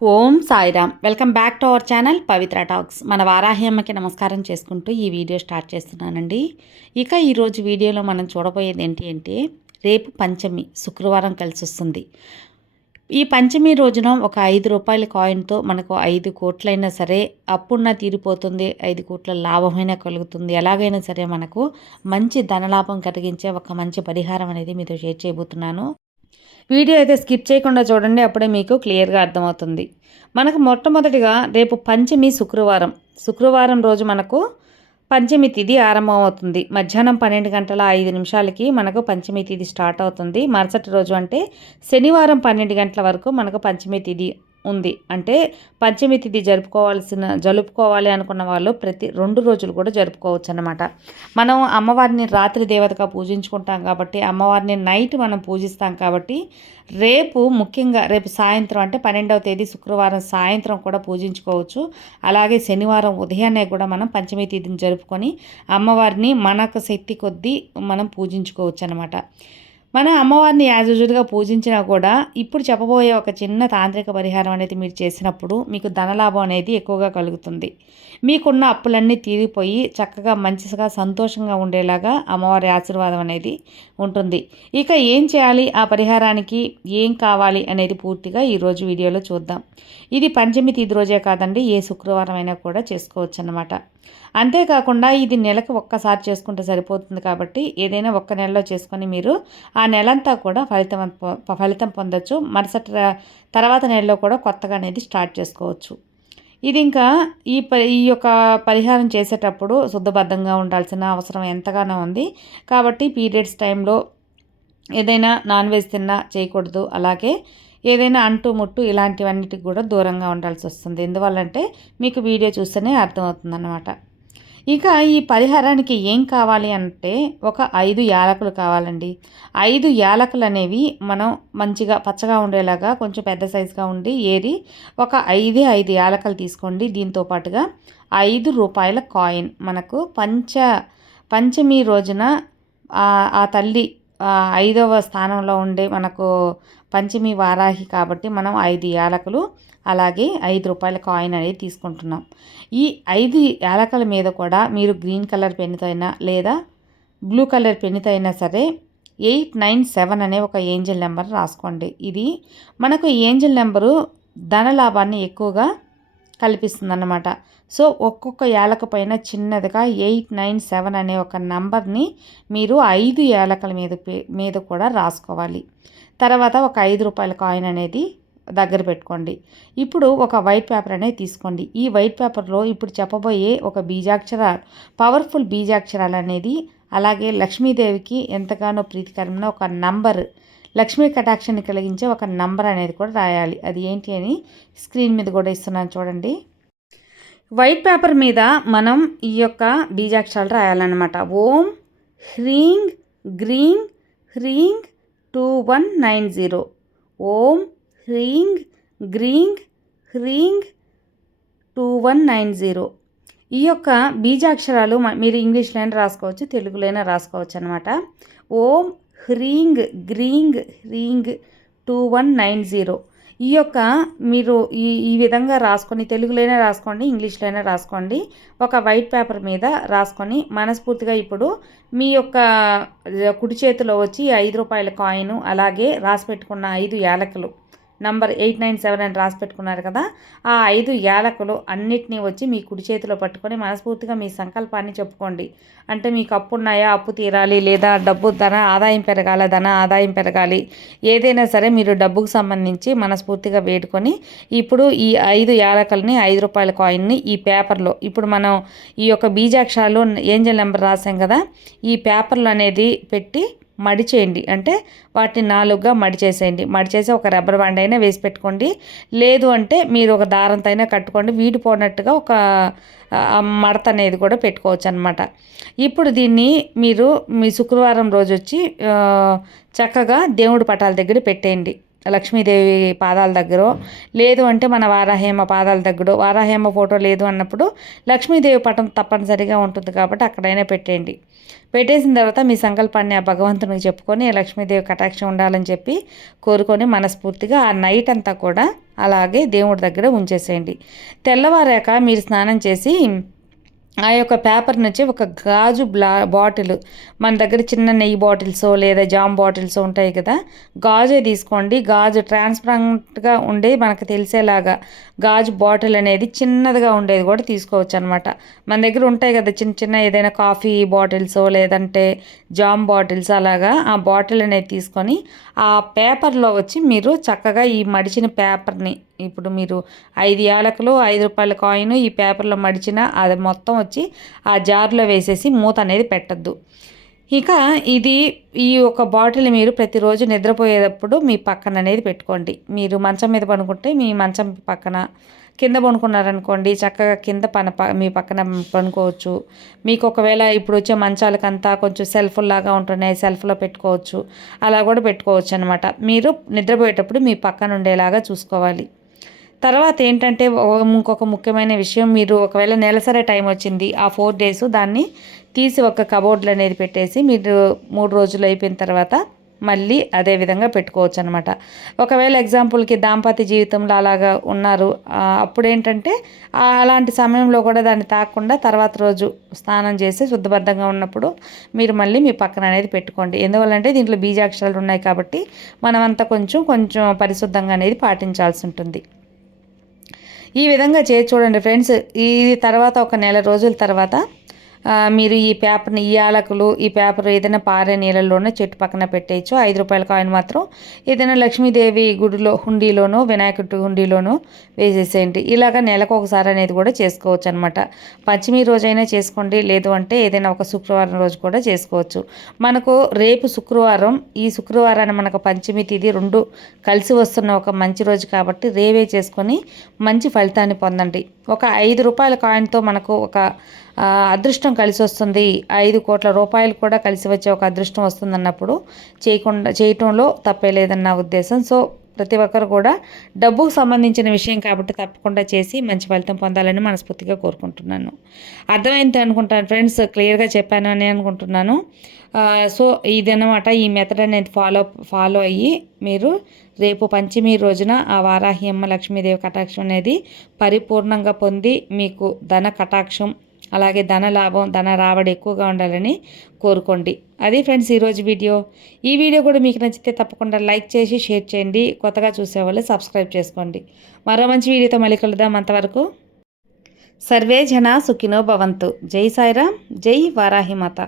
Om Sairam. Welcome back to our channel Pavitra talks. మన వారాహ్యమ్మకి నమస్కారం చేసుకుంటూ ఈ వీడియో స్టార్ట్ చేస్తున్నానండి. ఇక ఈరోజు వీడియోలో మనం చూడబోయేది ఏంటి అంటే రేపు పంచమి శుక్రవారం కలిసి వస్తుంది. ఈ పంచమి రోజున ఒక ఐదు రూపాయల కాయిన్తో మనకు ఐదు కోట్లైనా సరే అప్పున్న తీరిపోతుంది ఐదు కోట్ల లాభమైనా కలుగుతుంది. ఎలాగైనా సరే మనకు మంచి ధనలాభం కలిగించే ఒక మంచి పరిహారం అనేది మీతో షేర్ చేయబోతున్నాను. వీడియో అయితే స్కిప్ చేయకుండా చూడండి అప్పుడే మీకు క్లియర్గా అర్థమవుతుంది. మనకు మొట్టమొదటిగా రేపు పంచమి శుక్రవారం. శుక్రవారం రోజు మనకు పంచమి తిథి ఆరంభమవుతుంది. మధ్యాహ్నం పన్నెండు గంటల ఐదు నిమిషాలకి మనకు పంచమి తిథి స్టార్ట్ అవుతుంది. మరుసటి రోజు అంటే శనివారం పన్నెండు గంటల వరకు మనకు పంచమి తిథి ఉంది. అంటే పంచమి తిథి జరుపుకోవాల్సిన జరుపుకోవాలి అనుకున్న వాళ్ళు ప్రతి రెండు రోజులు కూడా జరుపుకోవచ్చు అనమాట మనం అమ్మవారిని రాత్రి దేవతగా పూజించుకుంటాం కాబట్టి అమ్మవారిని నైట్ మనం పూజిస్తాం కాబట్టి రేపు ముఖ్యంగా రేపు సాయంత్రం అంటే పన్నెండవ తేదీ శుక్రవారం సాయంత్రం కూడా పూజించుకోవచ్చు. అలాగే శనివారం ఉదయాన్నే కూడా మనం పంచమి తిథిని జరుపుకొని అమ్మవారిని మనకు శక్తి కొద్దీ మనం పూజించుకోవచ్చు అనమాట మన అమ్మవారిని యాజ్ యూజువల్గా పూజించినా కూడా ఇప్పుడు చెప్పబోయే ఒక చిన్న తాంత్రిక పరిహారం అనేది మీరు చేసినప్పుడు మీకు ధనలాభం అనేది ఎక్కువగా కలుగుతుంది. మీకున్న అప్పులన్నీ తీరిపోయి చక్కగా మంచిగా సంతోషంగా ఉండేలాగా అమ్మవారి ఆశీర్వాదం అనేది ఉంటుంది. ఇక ఏం చేయాలి? ఆ పరిహారానికి ఏం కావాలి? అనేది పూర్తిగా ఈరోజు వీడియోలో చూద్దాం. ఇది పంచమి తీది రోజే కాదండి. ఏ శుక్రవారం అయినా కూడా చేసుకోవచ్చు అన్నమాట అంతేకాకుండా ఇది నెలకు ఒక్కసారి చేసుకుంటే సరిపోతుంది కాబట్టి ఏదైనా ఒక్క నెలలో చేసుకొని మీరు ఆ నెలంతా కూడా ఫలితం ఫలితం పొందొచ్చు. మరుసటి తర్వాత నెలలో కూడా కొత్తగా అనేది స్టార్ట్ చేసుకోవచ్చు. ఇది ఇంకా ఈ ప ఈ యొక్క పరిహారం చేసేటప్పుడు శుద్ధబద్ధంగా ఉండాల్సిన అవసరం ఎంతగానో ఉంది. కాబట్టి పీరియడ్స్ టైంలో ఏదైనా నాన్ వెజ్ తిన్నా చేయకూడదు. అలాగే ఏదైనా అంటు ముట్టు ఇలాంటివన్నిటికి కూడా దూరంగా ఉండాల్సి వస్తుంది. ఎందువల్లంటే మీకు వీడియో చూస్తేనే అర్థమవుతుందన్నమాట. ఇక ఈ పరిహారానికి ఏం కావాలి అంటే ఒక ఐదు యాలకులు కావాలండి. ఐదు యాలకులు అనేవి మనం మంచిగా పచ్చగా ఉండేలాగా కొంచెం పెద్ద సైజుగా ఉండి ఏరి ఒక ఐదే ఐదు యాలకులు తీసుకోండి. దీంతో పాటుగా ఐదు రూపాయల కాయిన్ మనకు పంచ పంచమి రోజున ఆ తల్లి ఐదవ స్థానంలో ఉండే మనకు పంచమి వారాహి కాబట్టి మనం ఐదు యాలకులు అలాగే ఐదు రూపాయల కాయిన్ అనేది తీసుకుంటున్నాం. ఈ ఐదు యాలకల మీద కూడా మీరు గ్రీన్ కలర్ పెన్నుతో అయినా లేదా బ్లూ కలర్ పెన్నుతో అయినా సరే ఎయిట్ నైన్ సెవెన్ అనే ఒక ఏంజల్ నెంబర్ రాసుకోండి. ఇది మనకు ఏంజల్ నెంబరు ధన లాభాన్ని ఎక్కువగా కల్పిస్తుంది అన్నమాట సో ఒక్కొక్క ఏలక పైన చిన్నదిగా ఎయిట్ నైన్ సెవెన్ అనే ఒక నంబర్ని మీరు ఐదు ఏలకల మీద మీద కూడా రాసుకోవాలి. తర్వాత ఒక ఐదు రూపాయల కాయిన్ అనేది దగ్గర పెట్టుకోండి. ఇప్పుడు ఒక వైట్ పేపర్ అనేది తీసుకోండి. ఈ వైట్ పేపర్లో ఇప్పుడు చెప్పబోయే ఒక బీజాక్షర పవర్ఫుల్ బీజాక్షరాలు అనేది అలాగే లక్ష్మీదేవికి ఎంతగానో ప్రీతికరమైన ఒక నంబర్ లక్ష్మీ కటాక్షాన్ని కలిగించే ఒక నంబర్ అనేది కూడా రాయాలి. అది ఏంటి అని స్క్రీన్ మీద కూడా ఇస్తున్నాను చూడండి. వైట్ పేపర్ మీద మనం ఈ యొక్క బీజాక్షరాలు రాయాలన్నమాట. ఓం హ్రీంగ్ గ్రీంగ్ హ్రీంగ్ two one nine zero. Om హ్రీంగ్ గ్రీంగ్ హ్రీంగ్ టూ వన్ నైన్ జీరో. ఈ యొక్క బీజాక్షరాలు మీరు ఇంగ్లీష్లోనే రాసుకోవచ్చు తెలుగులోనే రాసుకోవచ్చు అనమాట ఓం హ్రీంగ్ గ్రీంగ్ హ్రీంగ్ టూ వన్ నైన్ జీరో. ఈ యొక్క మీరు ఈ ఈ విధంగా రాసుకొని తెలుగులోనే రాసుకోండి ఇంగ్లీష్లోనే రాసుకోండి. ఒక వైట్ పేపర్ మీద రాసుకొని మనస్ఫూర్తిగా ఇప్పుడు మీ యొక్క కుడి చేతిలో వచ్చి ఐదు రూపాయల కాయిన్ అలాగే రాసి పెట్టుకున్న ఐదు యాలకులు. నంబర్ ఎయిట్ నైన్ సెవెన్ అని రాసి పెట్టుకున్నారు కదా ఆ ఐదు యాలకులు అన్నిటినీ వచ్చి మీ కుడి చేతిలో పట్టుకొని మనస్ఫూర్తిగా మీ సంకల్పాన్ని చెప్పుకోండి. అంటే మీకు అప్పు ఉన్నాయా అప్పు తీరాలి లేదా డబ్బు ధన ఆదాయం పెరగాల ధన ఆదాయం పెరగాలి ఏదైనా సరే మీరు డబ్బుకు సంబంధించి మనస్ఫూర్తిగా వేడుకొని ఇప్పుడు ఈ ఐదు యాలకల్ని ఐదు రూపాయల కాయిన్ని ఈ పేపర్లో ఇప్పుడు మనం ఈ యొక్క బీజాక్షరాలు ఏంజల్ నెంబర్ రాసాం కదా ఈ పేపర్లు అనేది పెట్టి మడిచేయండి. అంటే వాటిని నాలుగుగా మడిచేసేయండి. మడిచేసి ఒక రబ్బర్ బ్యాండ్ అయినా వేసి పెట్టుకోండి. లేదు అంటే మీరు ఒక దారంతో అయినా కట్టుకోండి. వీడిపోనట్టుగా ఒక మడత అనేది కూడా పెట్టుకోవచ్చు అనమాట ఇప్పుడు దీన్ని మీరు మీ శుక్రవారం రోజు వచ్చి చక్కగా దేవుడి పటాల దగ్గర పెట్టేయండి. లక్ష్మీదేవి పాదాల దగ్గర. లేదు అంటే మన వారాహేమ పాదాల దగ్గర. వారాహేమ ఫోటో లేదు అన్నప్పుడు లక్ష్మీదేవి పటం తప్పనిసరిగా ఉంటుంది కాబట్టి అక్కడైనా పెట్టేయండి. పెట్టేసిన తర్వాత మీ సంకల్పాన్ని ఆ భగవంతునికి చెప్పుకొని లక్ష్మీదేవి కటాక్షం ఉండాలని చెప్పి కోరుకొని మనస్ఫూర్తిగా ఆ నైట్ అంతా కూడా అలాగే దేవుడి దగ్గర ఉంచేసేయండి. తెల్లవారాక మీరు స్నానం చేసి ఆ యొక్క పేపర్ నుంచి ఒక గాజు బ్లా బాటిల్ మన దగ్గర చిన్న నెయ్యి బాటిల్స్ లేదా జామ్ బాటిల్స్ ఉంటాయి కదా గాజే తీసుకోండి. గాజు ట్రాన్స్పరెంట్గా ఉండే మనకు తెలిసేలాగా గాజు బాటిల్ అనేది చిన్నదిగా ఉండేది కూడా తీసుకోవచ్చు అనమాట మన దగ్గర ఉంటాయి కదా చిన్న చిన్న ఏదైనా కాఫీ బాటిల్స్ లేదంటే జామ్ బాటిల్స్ అలాగా ఆ బాటిల్ అనేది తీసుకొని ఆ పేపర్లో వచ్చి మీరు చక్కగా ఈ మడిచిన పేపర్ని ఇప్పుడు మీరు ఐదు యాలకులు ఐదు రూపాయల కాయిన్ ఈ పేపర్లో మడిచిన అది మొత్తం వచ్చి ఆ జార్లో వేసేసి మూత అనేది పెట్టద్దు. ఇక ఇది ఈ ఒక బాటిల్ మీరు ప్రతిరోజు నిద్రపోయేటప్పుడు మీ పక్కన అనేది పెట్టుకోండి. మీరు మంచం మీద పడుకుంటే మీ మంచం పక్కన కింద పనుకున్నారనుకోండి చక్కగా కింద పన మీ పక్కన పనుకోవచ్చు మీకు ఒకవేళ ఇప్పుడు వచ్చే మంచాలకంతా కొంచెం సెల్ఫ్ లాగా ఉంటున్నాయి సెల్ఫ్లో పెట్టుకోవచ్చు. అలా కూడా పెట్టుకోవచ్చు అనమాట మీరు నిద్రపోయేటప్పుడు మీ పక్కన ఉండేలాగా చూసుకోవాలి. తర్వాత ఏంటంటే ఇంకొక ముఖ్యమైన విషయం మీరు ఒకవేళ నెలసరి టైం వచ్చింది ఆ ఫోర్ డేస్ దాన్ని తీసి ఒక కబోర్డ్లు అనేది పెట్టేసి మీరు మూడు రోజులు అయిపోయిన తర్వాత మళ్ళీ అదే విధంగా పెట్టుకోవచ్చు అనమాట ఒకవేళ ఎగ్జాంపుల్కి దాంపత్య జీవితంలో అలాగా ఉన్నారు అప్పుడు ఏంటంటే అలాంటి సమయంలో కూడా దాన్ని తాకుండా తర్వాత రోజు స్నానం చేసి శుద్ధబద్ధంగా ఉన్నప్పుడు మీరు మళ్ళీ మీ పక్కన అనేది పెట్టుకోండి. ఎందువల్లంటే దీంట్లో బీజాక్షరాలు ఉన్నాయి కాబట్టి మనమంతా కొంచెం కొంచెం పరిశుద్ధంగా అనేది పాటించాల్సి ఉంటుంది. ఈ విధంగా చేసి చూడండి ఫ్రెండ్స్. ఈ తర్వాత ఒక నెల రోజుల తర్వాత మీరు ఈ పేపర్ని ఈ యాలకులు ఈ పేపర్ ఏదైనా పారే నీళ్ళలోనే చెట్టు పక్కన పెట్టేయచ్చు. ఐదు రూపాయల కాయిన్ మాత్రం ఏదైనా లక్ష్మీదేవి గుడిలో హుండీలోనో వినాయకుడి హుండీలోనో వేసేసేయండి. ఇలాగ నెలకు ఒకసారి అనేది కూడా చేసుకోవచ్చు అనమాట పంచమి రోజైనా చేసుకోండి లేదు అంటే ఏదైనా ఒక శుక్రవారం రోజు కూడా చేసుకోవచ్చు. మనకు రేపు శుక్రవారం ఈ శుక్రవారాన్ని మనకు పంచమి తిది రెండు కలిసి వస్తున్న ఒక మంచి రోజు కాబట్టి రేవే చేసుకొని మంచి ఫలితాన్ని పొందండి. ఒక ఐదు రూపాయల కాయిన్తో మనకు ఒక అదృష్టం కలిసి వస్తుంది. ఐదు కోట్ల రూపాయలు కూడా కలిసి వచ్చే ఒక అదృష్టం వస్తుంది అన్నప్పుడు చేయకుండా చేయటంలో తప్పే లేదన్న ఉద్దేశం. సో ప్రతి ఒక్కరు కూడా డబ్బుకు సంబంధించిన విషయం కాబట్టి తప్పకుండా చేసి మంచి ఫలితం పొందాలని మనస్ఫూర్తిగా కోరుకుంటున్నాను. అర్థమైంది అనుకుంటాను ఫ్రెండ్స్ క్లియర్గా చెప్పాను అని అనుకుంటున్నాను. సో ఇదన్నమాట ఈ మెథడ్ అనేది ఫాలో ఫాలో అయ్యి మీరు రేపు పంచమి రోజున ఆ వారాహి అమ్మ లక్ష్మీదేవి కటాక్షం అనేది పరిపూర్ణంగా పొంది మీకు ధన కటాక్షం అలాగే ధన లాభం ధన రాబడి ఎక్కువగా ఉండాలని కోరుకోండి. అది ఫ్రెండ్స్ ఈరోజు వీడియో. ఈ వీడియో కూడా మీకు నచ్చితే తప్పకుండా లైక్ చేసి షేర్ చేయండి. కొత్తగా చూసేవాళ్ళు సబ్స్క్రైబ్ చేసుకోండి. మరో మంచి వీడియోతో మళ్ళీ కలుద్దాం అంతవరకు. సర్వే జన సుఖినో భవంతు. జై సాయిరామ్ జై వారాహిమాత